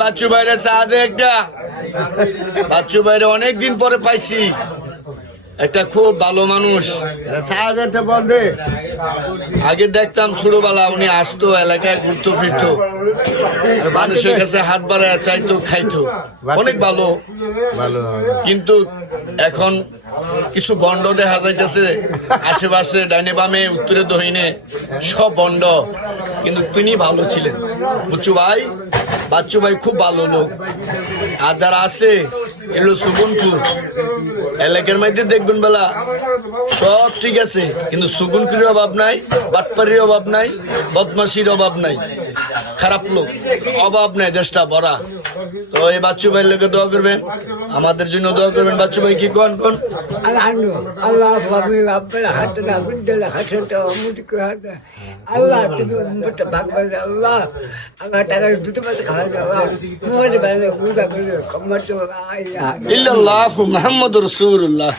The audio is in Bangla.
বাচ্চু ভাইরে চা দে একটা। বাচ্চু ভাইরে অনেকদিন পরে পাইছি, একটা খুব ভালো মানুষ। আগে দেখতাম ছোটবেলা উনি আসতো, এলাকায় ঘুরতো ফিরতো, মানুষের কাছে হাত বাড়ায় চাইতো, খাইতো, অনেক ভালো। কিন্তু এখন কিছু বন্ড দেখা যাইতেছে আশেপাশে, ডাইনে বামে, উত্তরে দক্ষিণে সব বন্ড। কিন্তু তিনি ভালো ছিলেন বুঝছো ভাই। বাচ্চু ভাই খুব ভালো লোক। আর যারা আছে এগুলো সুবনপুর এলাকার মধ্যে দেখবেন বেলা সব ঠিক আছে, কিন্তু সুবনপুরের অভাব নাই, বাটপাড়ির অভাব নাই, বদমাশির অভাব নাই, খারাপ লোক অভাব নাই, দেশটা ভরা। তো এই বাচ্চু ভাইয়ের লোকে দোয়া করবেন, আমাদের জন্য দোয়া করবেন। বাচ্চু ভাই কি কোন কোন আল্লাহ তুমি ভাগ করে আল্লাহ আমার টাকা দুটো মাসে খাওয়া যাওয়া ইল্লাল্লাহু মুহাম্মাদুর রাসূলুল্লাহ।